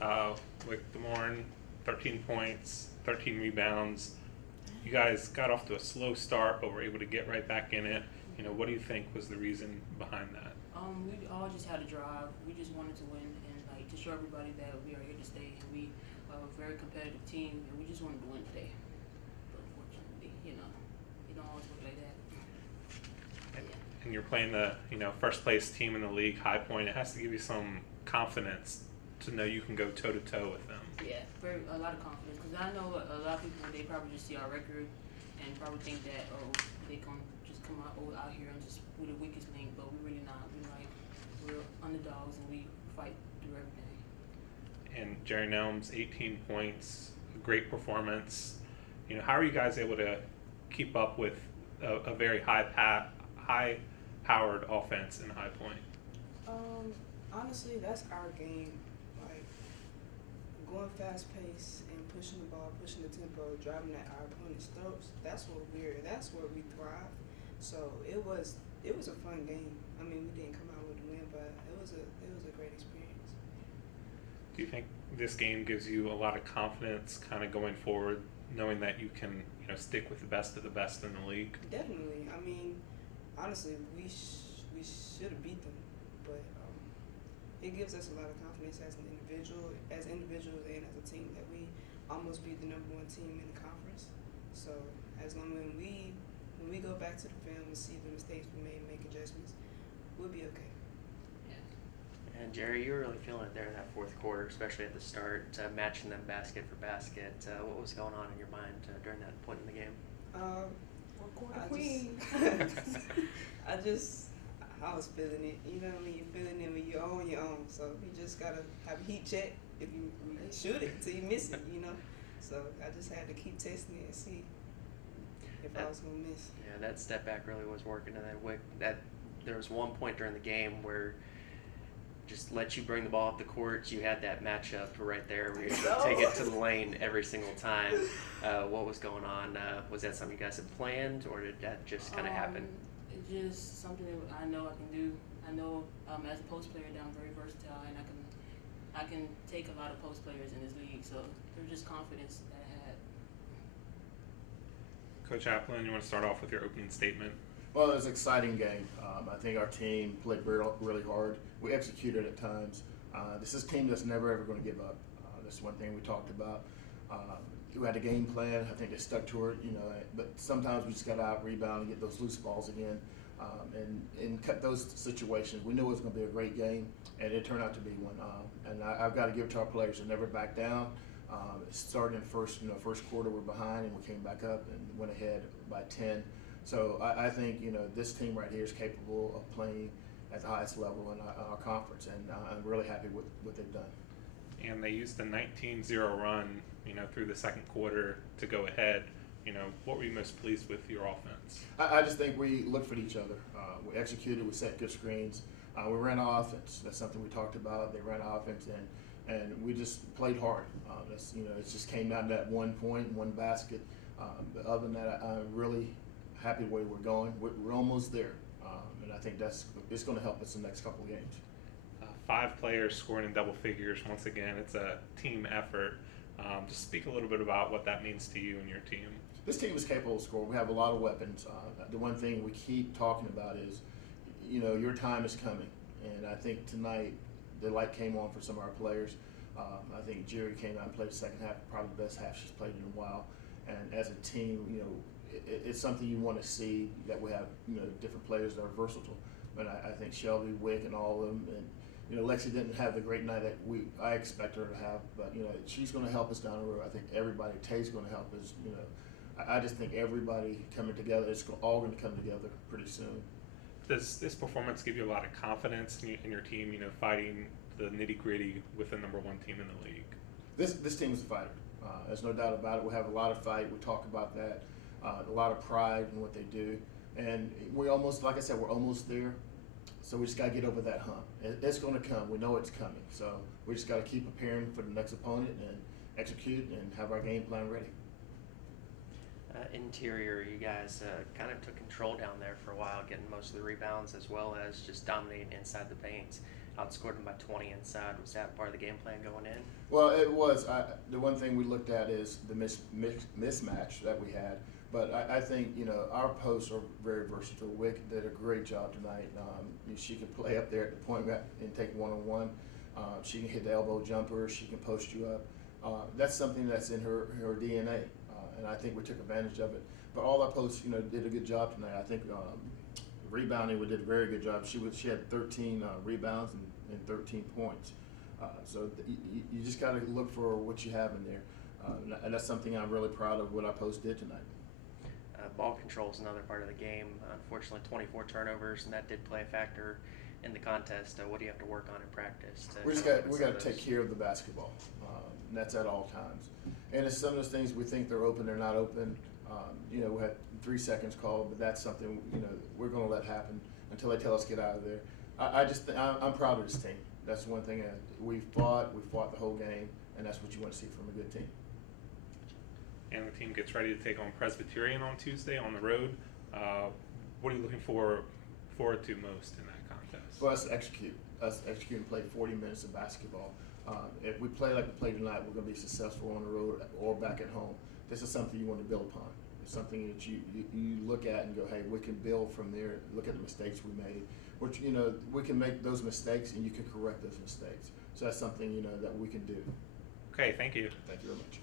Wek Dumorne, 13 points, 13 rebounds. You guys got off to a slow start, but were able to get right back in it. What do you think was the reason behind that? We all just had a drive. We just wanted to win and to show everybody that we are here to stay. And we are a very competitive team, and we just wanted to win today. But unfortunately, it don't always work like that. And you're playing the first place team in the league, High Point. It has to give you some confidence to know you can go toe to toe with them. Yeah, a lot of confidence. Because I know a lot of people, they probably just see our record and probably think that they come out here and just we're the weakest link, but we're really not. We're underdogs and we fight through everything. And Njeri Nelms, 18 points, great performance. How are you guys able to keep up with a very high-powered offense in High Point? Honestly, that's our game. Like going fast pace and pushing the ball, pushing the tempo, driving at our opponent's throats. That's where we thrive. So it was a fun game. I mean, we didn't come out with a win, but it was a great experience. Do you think this game gives you a lot of confidence kind of going forward, knowing that you can stick with the best of the best in the league? Definitely. I mean, honestly, we should have beat them, but it gives us a lot of confidence as individuals and as a team that we almost beat the #1 team in the conference. So as long as when we go back to the film and see the mistakes we made and make adjustments, we'll be okay. Yeah. And Njeri, you were really feeling it there in that fourth quarter, especially at the start, matching them basket for basket. What was going on in your mind during that point in the game? I was feeling it. You know what I mean? You're feeling it when you're on your own. So you just gotta have a heat check if you shoot it until you miss it. So I just had to keep testing it and see if I was gonna miss. Yeah, that step back really was working, and that there was one point during the game where just let you bring the ball up the court. You had that matchup right there where you take it to the lane every single time. What was going on? Was that something you guys had planned, or did that just kind of happen? It's just something that I know I can do. I know as a post player that I'm very versatile and I can take a lot of post players in this league. So there's just confidence that I had. Coach Applin, you want to start off with your opening statement? Well, it was an exciting game. I think our team played really hard. We executed at times. This is a team that's never ever going to give up. That's one thing we talked about. We had a game plan. I think they stuck to it. But sometimes we just got to out rebound and get those loose balls again, and cut those situations. We knew it was going to be a great game, and it turned out to be one. And I've got to give it to our players to never back down. Starting in first quarter, we're behind, and we came back up and went ahead by 10. So I think this team right here is capable of playing at the highest level in our conference, and I'm really happy with what they've done. And they used a 19-0 run, through the second quarter to go ahead. What were you most pleased with your offense? I just think we looked for each other. We executed. We set good screens. We ran our offense. That's something we talked about. They ran our offense, and we just played hard. It just came down to that 1 point, one basket. But other than that, I'm really happy the way we're going. We're almost there, and I think it's going to help us in the next couple of games. 5 players scoring in double figures. Once again, it's a team effort. Just speak a little bit about what that means to you and your team. This team is capable of scoring. We have a lot of weapons. The one thing we keep talking about is, your time is coming. And I think tonight the light came on for some of our players. I think Njeri came out and played the second half, probably the best half she's played in a while. And as a team, it's something you want to see, that we have different players that are versatile. But I think Shelby, Wick, and all of them, and Lexi didn't have the great night that I expect her to have, but she's going to help us down the road. I think everybody, Tay's going to help us. I just think everybody coming together, it's all going to come together pretty soon. Does this performance give you a lot of confidence in your team? Fighting the nitty-gritty with the #1 team in the league. This team is a fighter. There's no doubt about it. We have a lot of fight. We talk about that. A lot of pride in what they do, and we almost, like I said, we're almost there. So we just got to get over that hump. It's going to come. We know it's coming. So we just got to keep preparing for the next opponent and execute and have our game plan ready. Interior, you guys kind of took control down there for a while, getting most of the rebounds as well as just dominating inside the paint. outscored them by 20 inside. Was that part of the game plan going in? Well, it was. The one thing we looked at is the mismatch that we had. But I think, our posts are very versatile. Wick did a great job tonight. She can play up there at the point and take one-on-one. She can hit the elbow jumper. She can post you up. That's something that's in her DNA, and I think we took advantage of it. But all our posts, did a good job tonight. I think rebounding, we did a very good job. She had 13 rebounds and 13 points. So you just got to look for what you have in there. And that's something I'm really proud of what our post did tonight. Ball control is another part of the game. Unfortunately, 24 turnovers, and that did play a factor in the contest. What do you have to work on in practice? We got to take care of the basketball, and that's at all times. And it's some of those things we think they're open, they're not open. We had 3 seconds called, but that's something we're going to let happen until they tell us to get out of there. I'm proud of this team. That's one thing. We fought the whole game, and that's what you want to see from a good team. And the team gets ready to take on Presbyterian on Tuesday on the road. What are you looking forward to most in that contest? For us to execute and play 40 minutes of basketball. If we play like we played tonight, we're going to be successful on the road or back at home. This is something you want to build upon. It's something that you look at and go, hey, we can build from there. Look at the mistakes we made. Which, we can make those mistakes and you can correct those mistakes. So that's something, that we can do. Okay, thank you. Thank you very much.